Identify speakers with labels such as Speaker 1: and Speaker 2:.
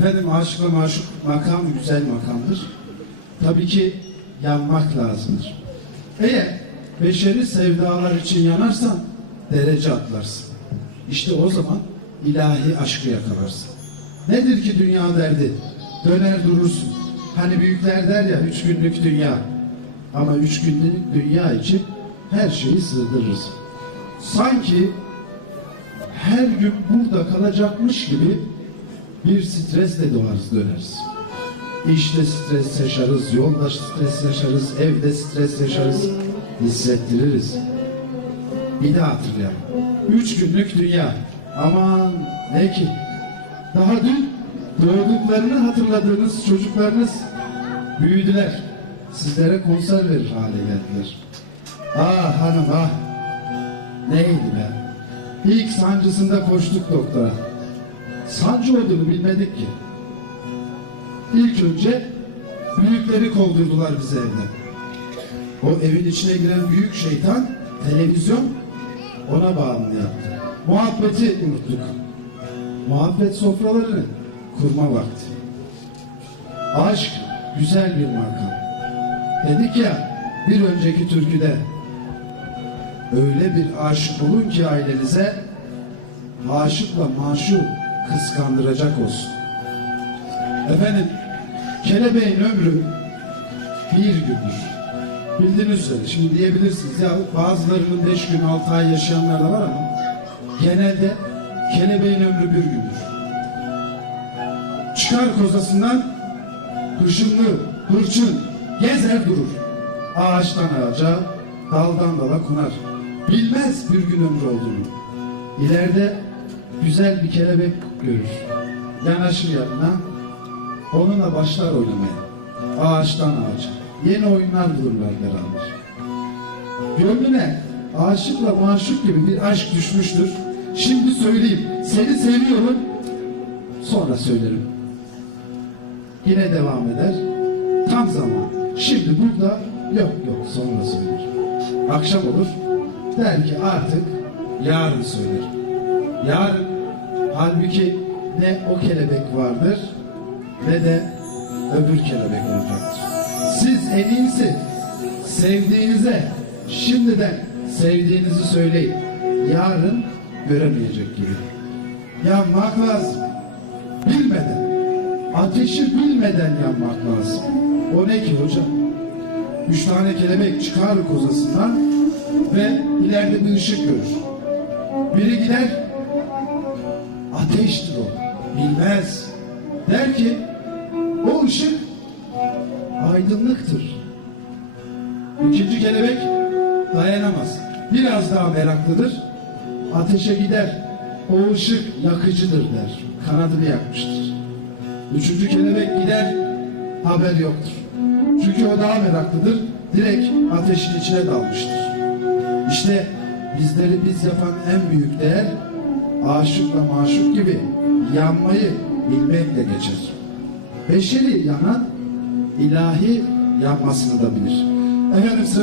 Speaker 1: Efendim aşıkla maşuk makam güzel makamdır. Tabii ki yanmak lazımdır. Eğer beşeri sevdalar için yanarsan derece atlarsın. İşte o zaman ilahi aşkı yakalarsın. Nedir ki dünya derdi? Döner durursun. Hani büyükler der ya üç günlük dünya. Ama üç günlük dünya için her şeyi sığdırırız. Sanki her gün burada kalacakmış gibi bir stresle doğarız döneriz. İşte stres yaşarız, yolda stres yaşarız, evde stres yaşarız, hissettiririz. Bir daha hatırlayalım. Üç günlük dünya. Aman ne ki? Daha dün doğduklarını hatırladığınız çocuklarınız büyüdüler. Sizlere konser verir hale geldiler. Ah hanım ah. Neydi be? İlk sancısında koştuk doktora. Sancı olduğunu bilmedik ki. İlk önce büyükleri kovdurdular bize evden. O evin içine giren büyük şeytan televizyon ona bağımlı yaptı. Muhabbeti unuttuk. Muhabbet sofralarını kurma vakti. Aşk güzel bir makam. Dedik ya bir önceki türküde öyle bir aşık olun ki ailenize aşıkla maşuk kıskandıracak olsun. Efendim kelebeğin ömrü bir gündür. Bildiğiniz üzere şimdi diyebilirsiniz ya bazılarının beş gün altı ay yaşayanlar da var ama genelde kelebeğin ömrü bir gündür. Çıkar kozasından hışımlı, hırçın, gezer durur. Ağaçtan ağaca, daldan dala konar. Bilmez bir gün ömrü olduğunu. İleride güzel bir kelebek görür. Yanaşır yanına, onunla başlar oynamaya. Ağaçtan ağaca. Yeni oyunlar bulurlar beraber. Gönlüne aşıkla maşuk gibi bir aşk düşmüştür. Şimdi söyleyeyim, seni seviyorum, sonra söylerim. Yine devam eder. Tam zaman. Şimdi burada yok yok sonra söyler. Akşam olur. Der ki artık yarın söylerim. Yarın halbuki ne o kelebek vardır ne de öbür kelebek olacaktır. Siz en iyisi sevdiğinize şimdiden sevdiğinizi söyleyin. Yarın göremeyecek gibi. Yanmak lazım. Bilmeden. Ateşi bilmeden yanmak lazım. O ne ki hocam? Üç tane kelebek çıkar kozasından ve ileride bir ışık görür. Biri gider, ateştir o. Bilmez. Der ki, o ışık aydınlıktır. İkinci kelebek dayanamaz. Biraz daha meraklıdır. Ateşe gider. O ışık yakıcıdır der. Kanadını yakmıştır. Üçüncü kelebek gider. Haber yoktur. Çünkü o daha meraklıdır. Direkt ateşin içine dalmıştır. İşte bizleri biz yapan en büyük değer aşıkla maşuk gibi yanmayı bilmekle geçer. Beşeri yanan ilahi yanmasını da bilir. Efendim sıra